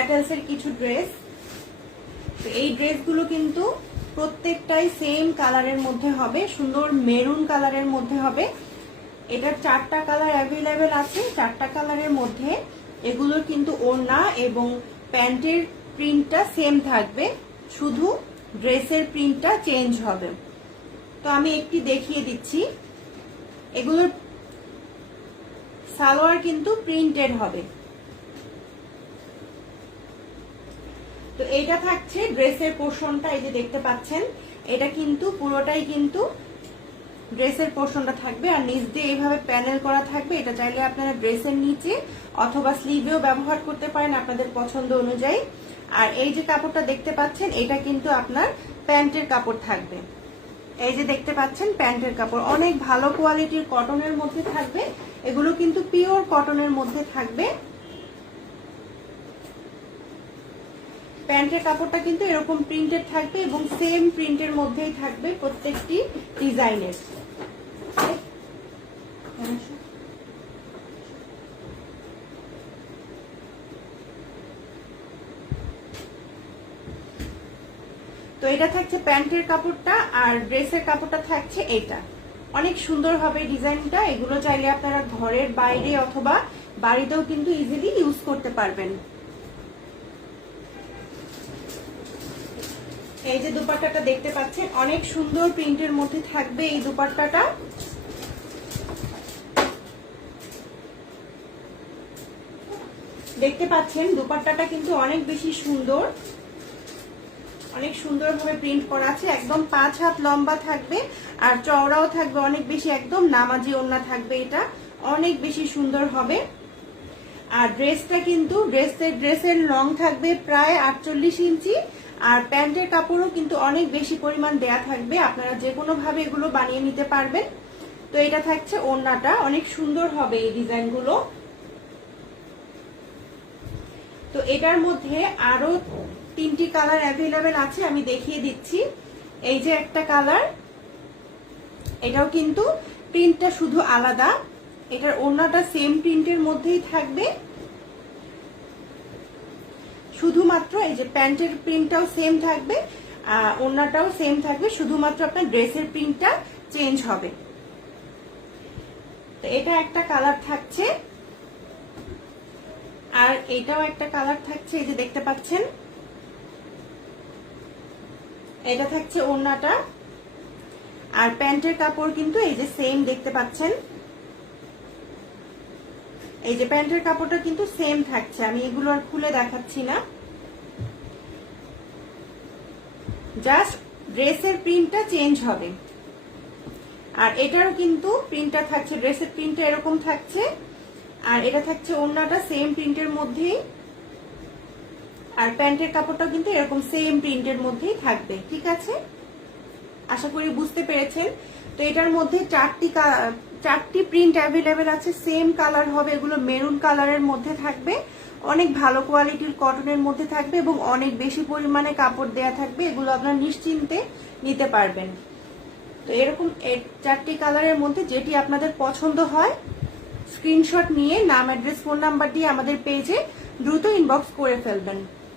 প্যাটেলসের কিছু ড্রেস। তো এই ড্রেসগুলো কিন্তু প্রত্যেকটাই সেম কালারের মধ্যে হবে, সুন্দর মেরুন কালারের মধ্যে হবে। এটার 4টা কালার অ্যাভেলেবেল আছে, 4টা কালারের মধ্যে এগুলোর কিন্তু ওড়না এবং প্যান্টের প্রিন্টটা সেম থাকবে, শুধু ড্রেসের প্রিন্টটা চেঞ্জ হবে। তো আমি একটি দেখিয়ে দিচ্ছি। এগুলোর সালোয়ার কিন্তু প্রিন্টেড হবে। তো এইটা থাকছে ড্রেসের পোর্শনটা, এই যে দেখতে পাচ্ছেন, এটা কিন্তু পুরোটাই কিন্তু ড্রেসের পোর্শনটা থাকবে আর নিচ দিয়ে এইভাবে প্যানেল করা থাকবে। এটা চাইলে আপনারা ড্রেসের নিচে অথবা স্লিভেও ব্যবহার করতে পারেন আপনাদের পছন্দ অনুযায়ী। আর এই যে কাপড়টা দেখতে পাচ্ছেন, এটা কিন্তু আপনার প্যান্টের কাপড় থাকবে। এই যে দেখতে পাচ্ছেন প্যান্টের কাপড় অনেক ভালো কোয়ালিটির কটনের মধ্যে থাকবে। এগুলো কিন্তু পিওর কটনের মধ্যে থাকবে। প্যান্টের কাপড়টা কিন্তু এরকম প্রিন্টেড থাকবে এবং সেম প্রিন্টের মধ্যেই থাকবে প্রত্যেকটি ডিজাইনের। তো এটা থাকছে প্যান্টের কাপড়টা আর ড্রেসের কাপড়টা থাকছে এটা। অনেক সুন্দর হবে ডিজাইনটা। এগুলো চাইলে আপনারা ঘরের বাইরে অথবা বাড়িতেও কিন্তু ইজিলি ইউজ করতে পারবেন। এই যে দুপাট্টাটা দেখতে পাচ্ছেন, অনেক সুন্দর প্রিন্টের মধ্যে থাকবে এই দুপাট্টাটা। দেখতে পাচ্ছেন দুপাট্টাটা কিন্তু অনেক বেশি সুন্দর, অনেক সুন্দরভাবে প্রিন্ট করা আছে। একদম 5 হাত লম্বা থাকবে আর চওড়াও থাকবে অনেক বেশি, একদম নামাজি ওড়না থাকবে। এটা অনেক বেশি সুন্দর হবে। আর ড্রেসটা কিন্তু ড্রেসের লং থাকবে প্রায় 48 ইঞ্চি আর প্যান্টের কাপড়ও কিন্তু অনেক বেশি পরিমাণ দেয়া থাকবে। আপনারা যে কোনো ভাবে এগুলো বানিয়ে নিতে পারবেন। তো এটা থাকছে ওড়নাটা, অনেক সুন্দর হবে এই ডিজাইনগুলো। তো এটার মধ্যে আরো 3টি কালার অ্যাভেলেবেল আছে, আমি দেখিয়ে দিচ্ছি। এই যে একটা কালার, এটাও কিন্তু প্রিন্টটা শুধু আলাদা। এটার ওড়নাটা সেম প্রিন্টের মধ্যেই থাকবে, শুধুমাত্র এই যে প্যান্টের প্রিন্টটাও সেম থাকবে, ওড়নাটাও সেম থাকবে, শুধুমাত্র আপনার ড্রেসের প্রিন্টটা চেঞ্জ হবে। তো এটা একটা কালার থাকছে আর এটাও একটা কালার থাকছে, এই যে দেখতে পাচ্ছেন। এটা থাকছে ওড়নাটা আর প্যান্টের কাপড় কিন্তু এই যে সেম দেখতে পাচ্ছেন। এই যে প্যান্টের কাপড়টা কিন্তু সেম থাকছে, আমি এগুলো আর খুলে দেখাচ্ছি না, জাস্ট ড্রেসের প্রিন্টটা চেঞ্জ হবে। আর এটারও কিন্তু প্রিন্টটা থাকছে, ড্রেসের প্রিন্টটা এরকম থাকছে আর এটা থাকছে ওড়নাটা সেম প্রিন্টের মধ্যেই আর প্যান্টের কাপড়টা কিন্তু এরকম সেম প্রিন্টের মধ্যেই থাকবে। ঠিক আছে, আশা করি বুঝতে পেরেছেন। তো এটার মধ্যে 4টি প্রিন্ট অ্যাভেলেবেল আছে, সেম কালার হবে। এগুলো মেরুন কালারের মধ্যে থাকবে, অনেক ভালো কোয়ালিটির কটনের মধ্যে থাকবে এবং অনেক বেশি পরিমাণে কাপড় দেয়া থাকবে। এগুলো আপনারা নিশ্চিন্তে নিতে পারবেন। তো এরকম 4টি কালারের মধ্যে যেটি আপনাদের পছন্দ হয় স্ক্রিনশট নিয়ে নাম, অ্যাড্রেস, ফোন নাম্বার দিয়ে আমাদের পেজে দ্রুত ইনবক্স করে ফেলবেন।